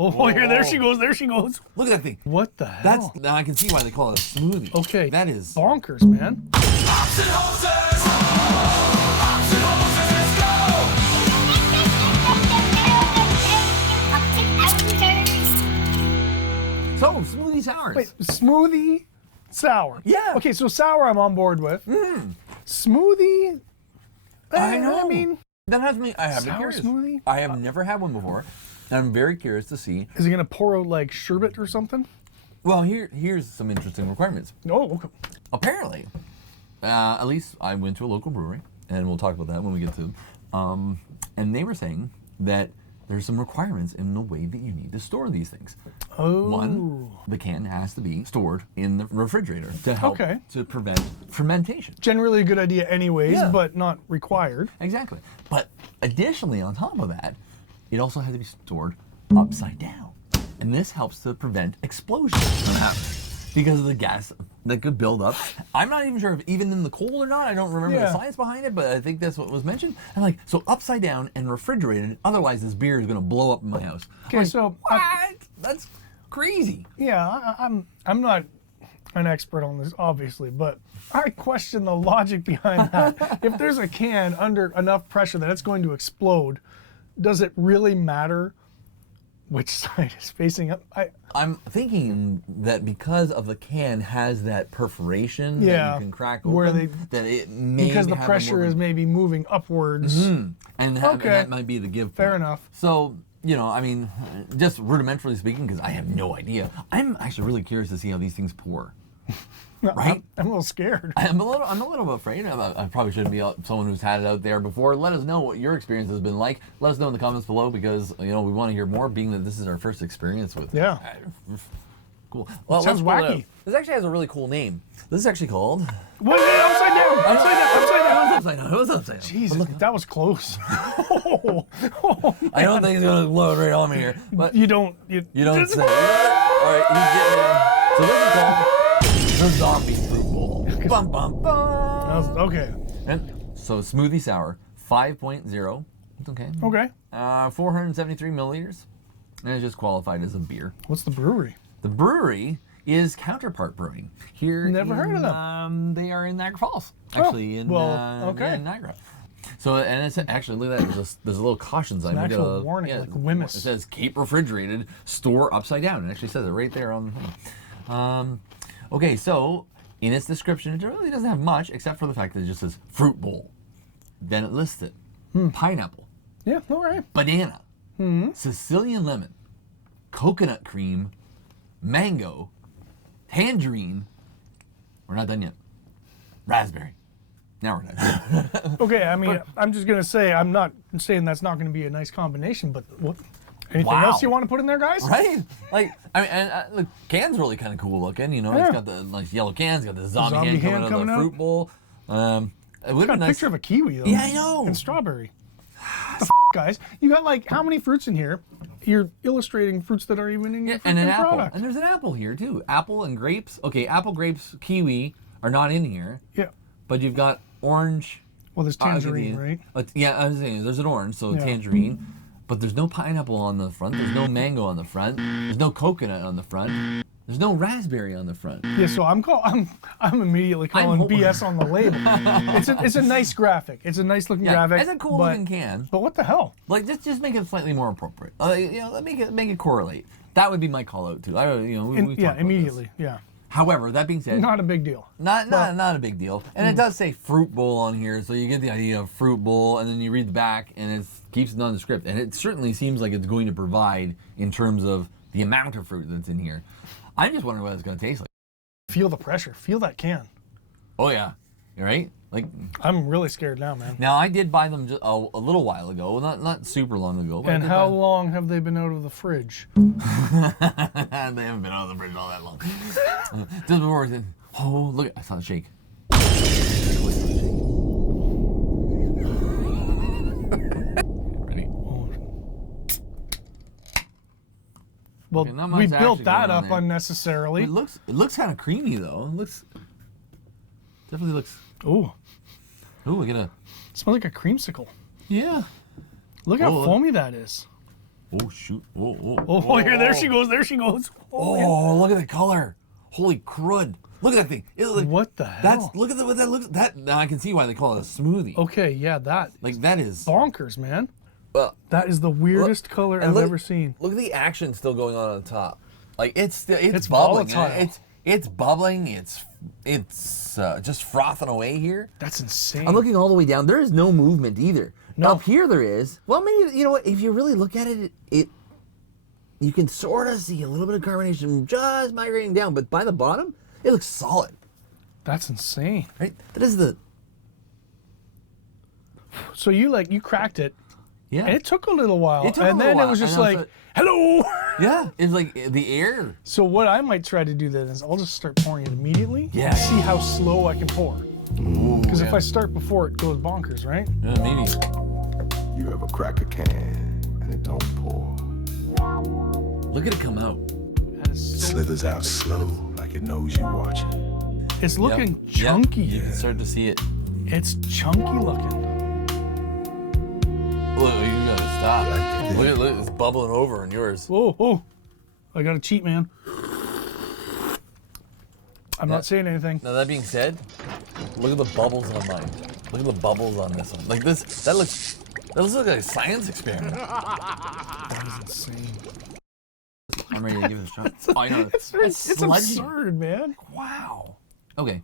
Oh, here, there she goes. There she goes. Look at that thing. What the hell? Now I can see why they call it a smoothie. Okay. That is bonkers, man. So, smoothie sours. Wait, smoothie sour. Yeah. Okay, so sour I'm on board with. Smoothie. I know. I mean, that has me. I have been sour curious. smoothie? I have never had one before. I'm very curious to see. Is it gonna pour out like sherbet or something? Well, here's some interesting requirements. Oh, okay. Apparently, at least I went to a local brewery, and we'll talk about that when we get to them. And they were saying that there's some requirements in the way that you need to store these things. Oh. One, the can has to be stored in the refrigerator to help Okay. to prevent fermentation. Generally a good idea anyways, Yeah. but not required. Exactly. But additionally, on top of that, it also has to be stored upside down. And this helps to prevent explosions from happening because of the gas that could build up. I'm not even sure if even in the cold or not. I don't remember the science behind it, but I think that's what was mentioned. And like, so upside down and refrigerated, otherwise this beer is gonna blow up in my house. Okay, so What? That's crazy. yeah, I'm not an expert on this, obviously, but I question the logic behind that. If there's a can under enough pressure that it's going to explode, does it really matter which side is facing up? I'm thinking that because of the can has that perforation that Yeah, you can crack open, where they- that it may because the have a pressure more- is maybe moving upwards. and that might be the give Fair point. enough. So, you know, I mean, just rudimentarily speaking, because I have no idea, I'm actually really curious to see how these things pour. Right? I'm a little scared. I'm a little afraid. I probably shouldn't be someone who's had it out there before. Let us know what your experience has been like. Let us know in the comments below because, you know, we want to hear more, being that this is our first experience with. Yeah. Cool. Well, Sounds let's pull it wacky. out. This actually has a really cool name. This is actually called. Wait, upside down! Upside down! Upside down! It was upside down. It was upside down. Jesus, that was close. I don't think it's gonna load right on me here, but You don't you don't say. All right, he's getting in. So this is called the Zombie Fruit Bowl. Bum bum bum. Okay. And so smoothie sour, 5.0. It's okay. Okay. 473 milliliters, and it's just qualified as a beer. What's the brewery? The brewery is Counterpart Brewing. Here, Never heard of them. They are in Niagara Falls, actually. Okay. Yeah, in Niagara. So, and it's actually, look at that. There's a little caution sign. An We got actual warning, like Wemyss. It says keep refrigerated, store upside down. It actually says it right there on. Okay, so in its description, it really doesn't have much except for the fact that it just says fruit bowl. Then it lists it: pineapple, Yeah, all right. banana, Sicilian lemon, coconut cream, mango, tangerine. We're not done yet. Raspberry. Now we're done. Okay, I mean, I'm just going to say, I'm not saying that's not going to be a nice combination, but what? Anything Wow. else you want to put in there, guys? Right? Like, I mean, and the can's really kind of cool looking. You know, Yeah. it's got the nice yellow cans, got the zombie Zombie hand hand coming out of coming the out. fruit bowl. It would Got be a nice. picture of a kiwi, though. Yeah, I know. And strawberry. Guys, you got like how many fruits in here? You're illustrating fruits that are even in your And an freaking apple. product. And there's an apple here, too. Apple and grapes. Okay, apple, grapes, kiwi are not in here. Yeah. But you've got orange. Well, there's tangerine, right? Yeah, I was saying there's an orange, so Yeah. tangerine. But there's no pineapple on the front. There's no mango on the front. There's no coconut on the front. There's no raspberry on the front. Yeah, so I'm immediately calling hoping- BS on the label. It's a nice graphic. It's a nice looking Yeah, graphic. it's a cool but, looking can. But what the hell? Like just make it slightly more appropriate. You know, make it correlate. That would be my call out too. We Yeah, talked about immediately. this. Yeah. However, that being said, Not a big deal. not a big deal. And it does say fruit bowl on here, so you get the idea of fruit bowl, and then you read the back, and it keeps it nondescript. And it certainly seems like it's going to provide in terms of the amount of fruit that's in here. I'm just wondering what it's going to taste like. Feel the pressure. Feel that can. Oh yeah, right? Like I'm really scared now, man. now, I did buy them just a little while ago, not super long ago. But I And did how buy- long have they been out of the fridge? They haven't been out of the fridge all that long. Just before it said, oh look, I saw the shake. Ready? Well, Okay, not much we action built that going on up there. unnecessarily. It looks kind of creamy though. Definitely looks. Ooh, Ooh, I get a. smells like a creamsicle. Yeah. Look how Oh, look. foamy that is. Oh shoot! Oh, here, there she goes. There she goes. Oh, look at the color! Holy crud! Look at that thing. What the hell? Look at what that looks. That now I can see why they call it a smoothie. Okay, yeah, that is bonkers, man. Uh, That is the weirdest color I've ever seen. Look at the action still going on top. Like it's bubbling. Volatile. It's bubbling. It's just frothing away here. That's insane. I'm looking all the way down. There is no movement either. No. Up here there is. Well, maybe you know what? If you really look at it, you can sort of see a little bit of carbonation just migrating down, but by the bottom, it looks solid. That's insane. Right? That is the. So you cracked it. Yeah. And it took a little while. It took a and little then while, it was just and I was like, hello. Yeah. It's like the air. So what I might try to do then is I'll just start pouring it immediately. Yeah. And see how slow I can pour. Because if I start before it goes bonkers, right? Yeah, maybe. You ever crack a can and it don't pour? Look at it come out. That is It so, slithers out slow like it knows you watching. it's looking Yep. chunky. Yep. You can start to see it. It's chunky looking. Look, you gotta stop. Look, it's bubbling over in yours. Oh. I got to cheat, man. I'm not saying anything. Now that being said, look at the bubbles on mine. Look at the bubbles on this one. Like this, that looks like a science experiment. That is insane. I'm ready to give it a shot. Oh, I know. It's absurd, man. Wow. Okay.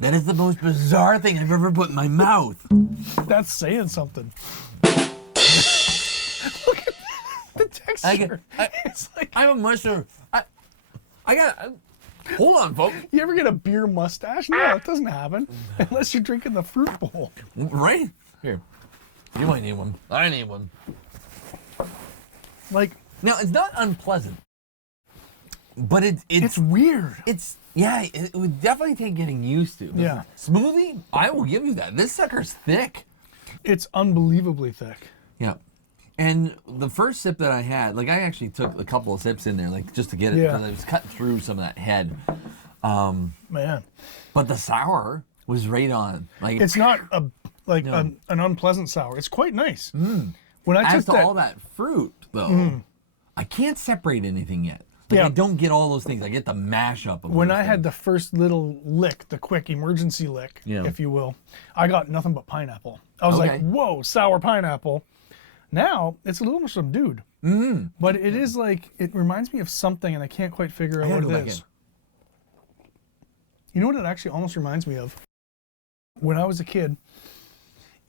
That is the most bizarre thing I've ever put in my mouth. That's saying something. Look at the texture. It's like, I'm a mushroom. I got. Hold on, folks. you ever get a beer mustache? No, it doesn't happen unless you're drinking the fruit bowl. Right here. You might need one. I need one. Like, Now it's not unpleasant, but it's weird. It would definitely take getting used to. Yeah. Smoothie, I will give you that. This sucker's thick. It's unbelievably thick. Yeah. And the first sip that I had, like I actually took a couple of sips in there, like just to get it, Yeah. because I was cutting through some of that head. Man. But the sour was right on. Like It's not No. an unpleasant sour. It's quite nice. When I as took to that, all that fruit, though, I can't separate anything yet. Like Yeah. I don't get all those things. I get the mashup of when those I had things. the first little lick, the quick emergency lick, Yeah. if you will, I got nothing but pineapple. I was Okay. like, whoa, sour pineapple. Now it's a little more subdued. But it is like, it reminds me of something and I can't quite figure out I what gotta it go is. back You know what it actually almost reminds me of? When I was a kid,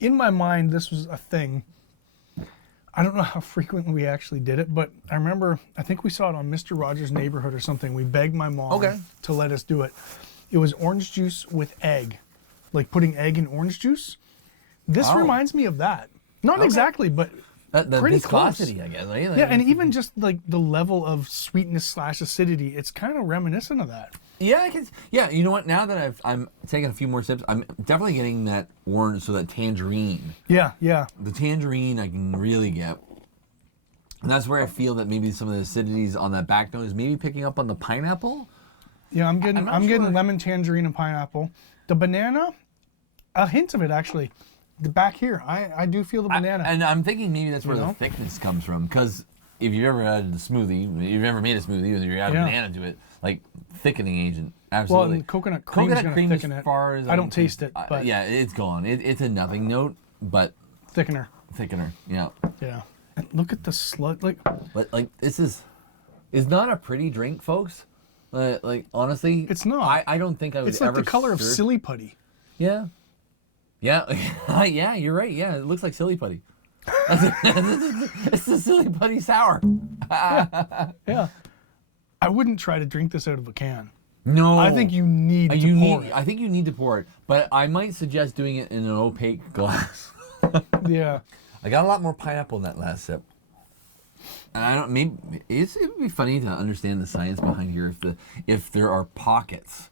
in my mind, this was a thing. I don't know how frequently we actually did it, but I remember, I think we saw it on Mr. Rogers' Neighborhood or something. We begged my mom Okay. to let us do it. It was orange juice with egg, like putting egg in orange juice. This Oh. reminds me of that. Not exactly, but The pretty viscosity, close. I guess. Right? Like, Yeah, and even just like the level of sweetness / acidity, it's kind of reminiscent of that. yeah, I can. Yeah, you know what? Now that I'm taking a few more sips, I'm definitely getting that orange, so that tangerine. Yeah, yeah. The tangerine I can really get. And that's where I feel that maybe some of the acidities on that back note is maybe picking up on the pineapple. Yeah, I'm getting not getting sure. lemon, tangerine, and pineapple. The banana, a hint of it actually. The back here, I do feel the banana. And I'm thinking maybe that's where You the know? thickness comes from. Because if you've ever had a smoothie, if you've ever made a smoothie and you add Yeah. a banana to it, like thickening agent, well, absolutely. and coconut cream is Coconut going cream, to as thicken it. far as I don't taste it, but yeah, it's gone. It's a nothing note, but thickener. thickener. Yeah. Yeah. And look at the slug. Like, But like this is not a pretty drink, folks. Like honestly, It's not. I don't think I would it's like ever. the color of serve- silly putty. Yeah. Yeah. Yeah. You're right. Yeah, it looks like silly putty. It's the silly putty sour. Yeah. I wouldn't try to drink this out of a can. No. I think you need to pour it. I think you need to pour it, but I might suggest doing it in an opaque glass. Yeah. I got a lot more pineapple in that last sip. And I don't. Maybe it would be funny to understand the science behind here if there are pockets,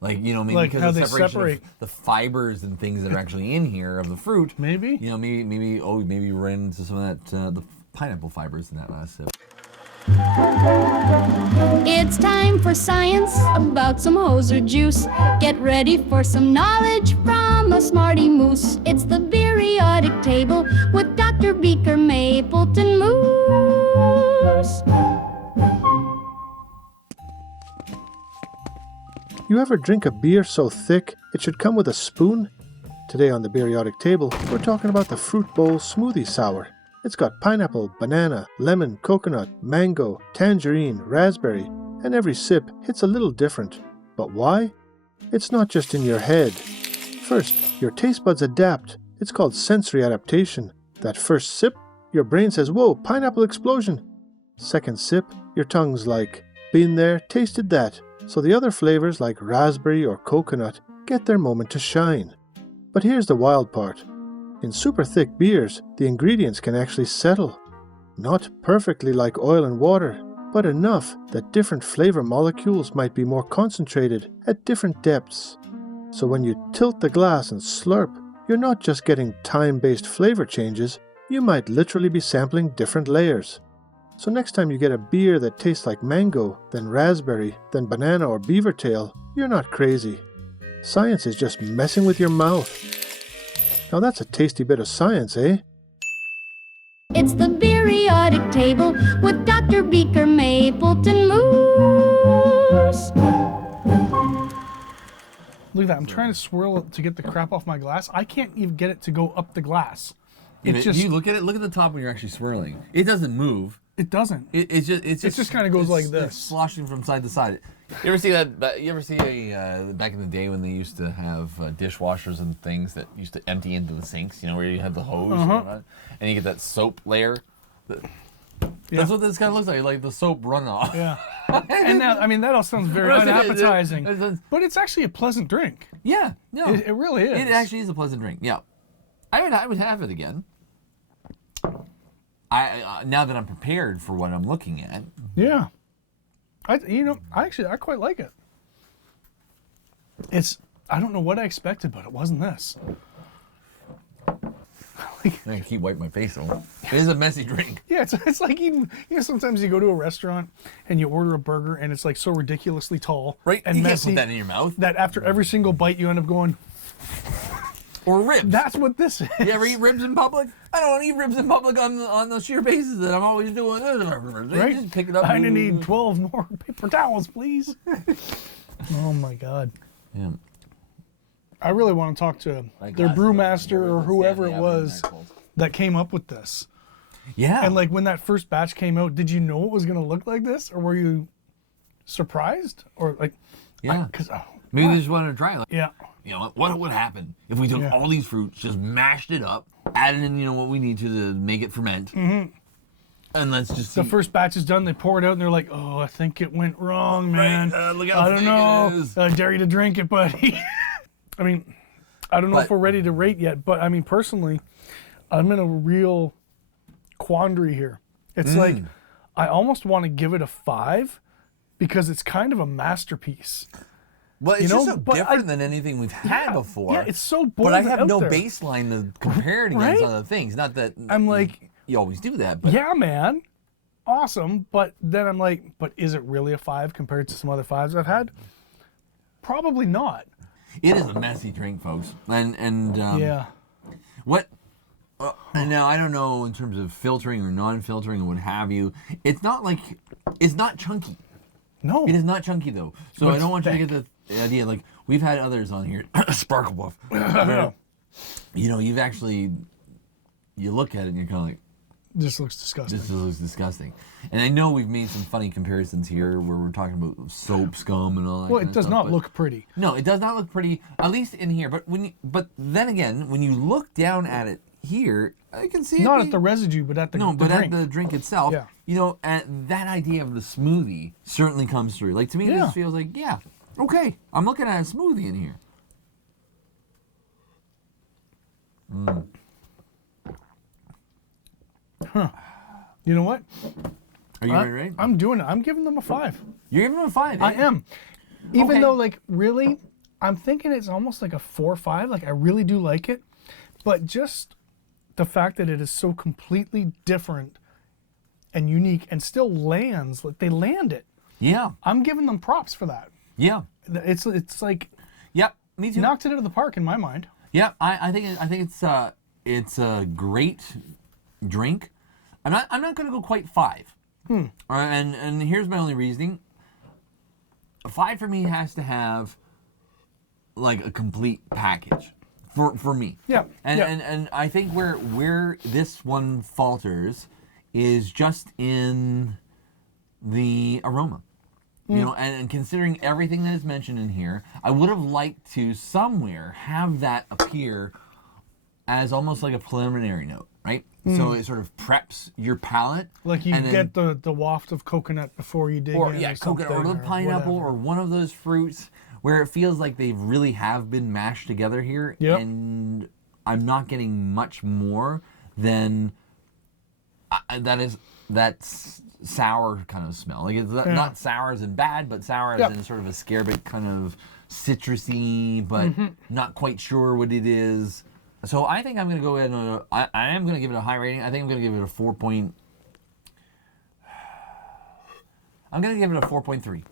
like maybe Like because how of they separation separate. of the fibers and things that are actually in here of the fruit. Maybe. Maybe we ran into some of that the pineapple fibers in that last sip. It's It's time for science about some hoser juice. Get ready for some knowledge from a smarty moose. It's the Beeriodic table with Dr. Beaker, Mapleton Moose. You ever drink a beer so thick it should come with a spoon? Today on the Beeriodic table, we're talking about the Fruit Bowl Smoothie Sour. It's got pineapple, banana, lemon, coconut, mango, tangerine, raspberry, and every sip hits a little different. But why? It's not just in your head. First, your taste buds adapt. It's called sensory adaptation. That first sip, your brain says, "Whoa, pineapple explosion." Second sip, your tongue's like, "Been there, tasted that." So the other flavors like raspberry or coconut get their moment to shine. But here's the wild part. In super thick beers, the ingredients can actually settle. Not perfectly like oil and water, but enough that different flavor molecules might be more concentrated at different depths. So when you tilt the glass and slurp, you're not just getting time-based flavor changes, you might literally be sampling different layers. So next time you get a beer that tastes like mango, then raspberry, then banana or beaver tail, you're not crazy. Science is just messing with your mouth. Now that's a tasty bit of science, eh? It's the Beeriodic table with Dr. Beaker, Mapleton Moose. Look at that. I'm trying to swirl it to get the crap off my glass. I can't even get it to go up the glass. If you look at it, look at the top when you're actually swirling. It doesn't move. It doesn't. It just kind of goes like this. It's sloshing from side to side. You ever see that? You ever see back in the day when they used to have dishwashers and things that used to empty into the sinks? You know, where you had the hose and you get that soap layer. That's what this kind of looks like the soap runoff. Yeah. And now, I mean, that all sounds very unappetizing, but it's actually a pleasant drink. Yeah, no, It really is. It actually is a pleasant drink. Yeah, I would have it again. Now that I'm prepared for what I'm looking at. Yeah. I quite like it. I don't know what I expected, but it wasn't this. I can keep wiping my face though. It is a messy drink. Yeah, it's like even, sometimes you go to a restaurant and you order a burger and it's like so ridiculously tall, right? And you messy can't put that in your mouth. That after every single bite you end up going. Or ribs. That's what this is. You ever eat ribs in public? I don't eat ribs in public on the sheer basis that I'm always doing. Right? Just pick it up. I need 12 more paper towels, please. Oh my God. Yeah. I really want to talk to their brewmaster or whoever it was that came up with this. Yeah. And like when that first batch came out, did you know it was going to look like this, or were you surprised, or like? Yeah. Maybe they just wanted to try it. Like, yeah. You know, what would happen if we took all these fruits, just mashed it up, added in, what we need to make it ferment, and let's just see. The first batch is done, they pour it out, and they're like, "Oh, I think it went wrong, man. Look how I don't know. I dare you to drink it, buddy." I mean, I don't know if we're ready to rate yet, but I mean, personally, I'm in a real quandary here. It's like, I almost want to give it a 5 because it's kind of a masterpiece. Well, it's just so different than anything we've had before. Yeah, it's so bold. But I have no there. baseline to compare it against other things. Not that I'm like, you always do that. But yeah, man, awesome. But then I'm like, but is it really a 5 compared to some other 5s I've had? Probably not. It is a messy drink, folks. And yeah. What? And now I don't know in terms of filtering or non-filtering or what have you. It's not chunky. No. It is not chunky though. So I don't want you to get the idea, like we've had others on here, Sparkle Buff. You've actually, you look at it and you're kind of like, this looks disgusting. This looks disgusting. And I know we've made some funny comparisons here where we're talking about soap scum and all that. Well, it does not look pretty. No, it does not look pretty, at least in here. But then again, when you look down at it here, I can see not at the residue, but at the drink. At the drink itself. Yeah. And that idea of the smoothie certainly comes through. Like to me, this feels like, okay, I'm looking at a smoothie in here. Huh. You know what? Are you ready? I'm doing it. I'm giving them a 5. You're giving them a 5? I am. Even though, like, really, I'm thinking it's almost like a 4 or 5. Like, I really do like it. But just the fact that it is so completely different and unique and still lands, like, they land it. Yeah. I'm giving them props for that. Yeah. It's like Yep. Me too. knocked it out of the park in my mind. Yeah. I think it's a great drink. I'm not going to go quite 5. And here's my only reasoning. 5 for me has to have like a complete package for me. Yeah. And I think where this one falters is just in the aroma. You know, and considering everything that is mentioned in here, I would have liked to somewhere have that appear as almost like a preliminary note, right? So it sort of preps your palate. Like you and then- get the waft of coconut before you dig or in. yeah, or coconut or something the pineapple whatever. or one of those fruits where it feels like they really have been mashed together here. Yep. And I'm not getting much more than that's sour kind of smell. Like it's not sour as in bad, but sour as Yep. in sort of a scarbic kind of citrusy, but not quite sure what it is. So I think I'm going to go ahead and I am going to give it a high rating. I think I'm going to give it a 4 point. I'm going to give it a 4.3.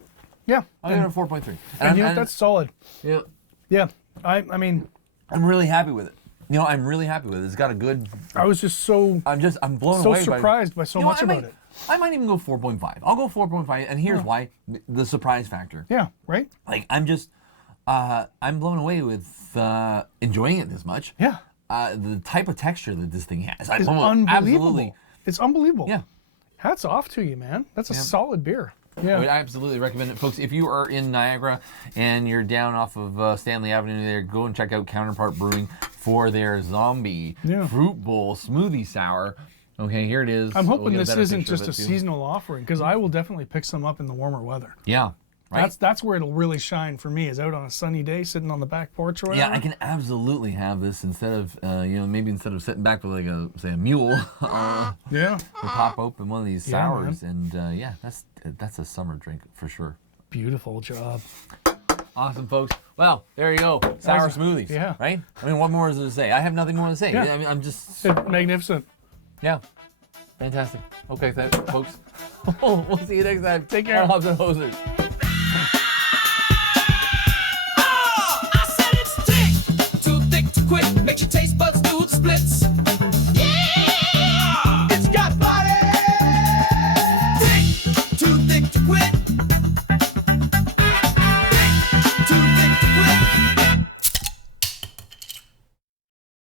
Yeah. I'm going to give it a 4.3. And you know, that's solid. Yeah. Yeah. I mean, I'm really happy with it. You know, I'm really happy with it. It's got a good. I was just so I'm blown so away surprised by so You know, much about it. I might even go 4.5. I'll go 4.5, and here's why: the surprise factor. Yeah, right? Like I'm just, I'm blown away with enjoying it this much. Yeah. The type of texture that this thing has. It's Absolutely. unbelievable. It's unbelievable. Yeah. Hats off to you, man. That's a solid beer. I would Yeah. absolutely recommend it, folks. If you are in Niagara and you're down off of Stanley Avenue there, go and check out Counterpart Brewing for their zombie fruit bowl smoothie sour. Okay, here it is. I'm We'll hoping get a this better isn't picture of just a it, too. seasonal offering because I will definitely pick some up in the warmer weather. Yeah, right. That's where it'll really shine for me is out on a sunny day sitting on the back porch or whatever. Yeah, I can absolutely have this instead of, maybe instead of sitting back with like a mule, Yeah. to pop open one of these Yeah, sours, and that's a summer drink for sure. Beautiful job. Awesome, folks. Well, there you go, sour smoothies. Yeah. Right. I mean, what more is there to say? I have nothing more to say. Yeah. I mean, I'm just Magnificent. yeah, fantastic. Okay, folks. We'll see you next time. Take care. Hops and hosers.